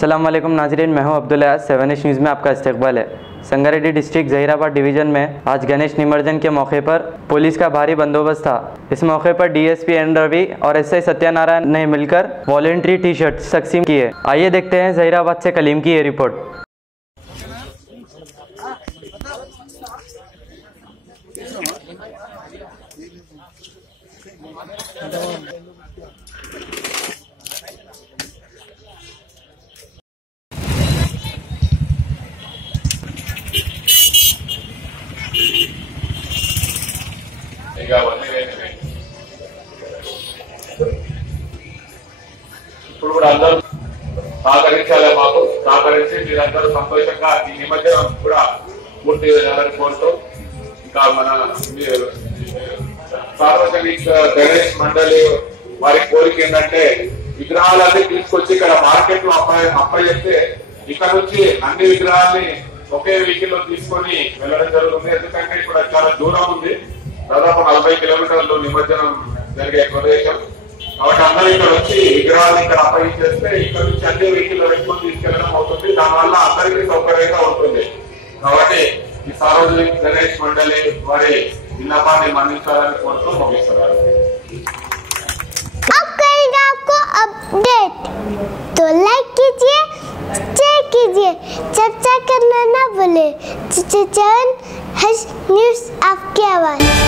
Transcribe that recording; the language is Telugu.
अस्सलामुअलैकुम नाज़रीन, मैं हूं अब्दुल्ला। 7 न्यूज़ में आपका इस्तकबाल है। संगारेड्डी डिस्ट्रिक्ट जहीराबाद डिवीज़न में आज गणेश निमज्जन के मौके पर पुलिस का भारी बंदोबस्त था। इस मौके पर डीएसपी एन रवि और एसआई सत्यानारायण ने मिलकर वॉलेंट्री टी शर्ट तकसीम किए। आइए देखते हैं जहीराबाद से कलीम की ये रिपोर्ट। ఇప్పుడు కూడా అందరూ సహకరించాలి, మాకు సహకరించి మీరందరూ సంతోషంగా ఈ నిమజ్జనం కూడా పూర్తి చేయాలని కోరుతూ, ఇంకా మన సార్వజనిక గణేష్ మండలి వారి కోరిక ఏంటంటే విగ్రహాలన్నీ తీసుకొచ్చి ఇక్కడ మార్కెట్ లో అప్పచెప్తే ఇక్కడ నుంచి అన్ని విగ్రహాలని ఒకే వెహికల్ లో తీసుకొని వెళ్ళడం జరుగుతుంది. ఎందుకంటే ఇక్కడ చాలా దూరం ఉంది, దాదాపు 40 కిలోమీటర్లు నిమజ్జనం జరిగే ప్రదేశం. కాబట్టి అందరూ ఇక్కడ వచ్చి విగ్రహాలు ఇక్కడ అప్పగించేస్తే ఇక్కడ నుంచి అన్ని వెహికల్ పెట్టుకొని తీసుకెళ్లడం అవుతుంది. దానివల్ల అందరికీ సౌకర్యంగా ఉంటుంది. కాబట్టి ఈ సార్వజనిక గణేష్ మండలి వారి విన్నపాన్ని మన్నించాలని కోరుతూ ముగిస్తున్నారు. आपको अपडेट तो लाइक कीजिए, शेयर कीजिए, चर्चा करना ना भूले। न्यूज़ आपकी आवाज़।